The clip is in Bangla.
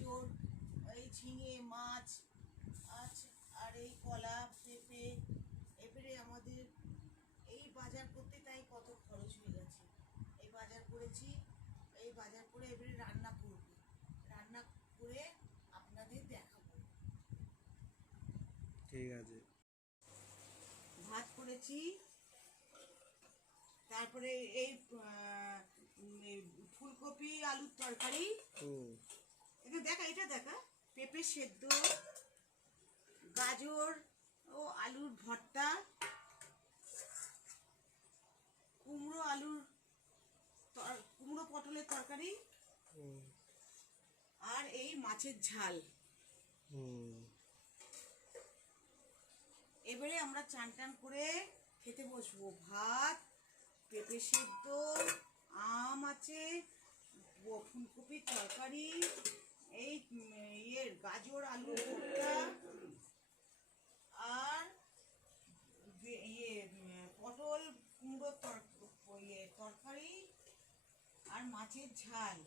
গাজর, এই ঝিঙে, মাছ আর এই কলা, পেঁপে। এবারে আমাদের এই বাজার করতে তাই কত খরচ হয়ে গেছে। এই বাজার করেছি, এই বাজার করে এবারে রান্না করব, রান্না করে আপনাদের দেখাবো। ঠিক আছে। ভাত করেছি, তারপরে এই ফুলকপি আলুর তরকারি, এটা দেখা পেঁপে সেদ্ধ, গাজর ও আলুর ভর্তা, কুমড়ো পটলের তরকারি, আর এই মাছের ঝাল। এবারে আমরা চান টান করে খেতে বসবো। ভাত, পেঁপে সেদ্ধ, আম আছে, ফুলকপির তরকারি, এই গাজর আলুর ভর্তা, আর পটল কুমড়োর তরকারি, আর মাছের ঝাল।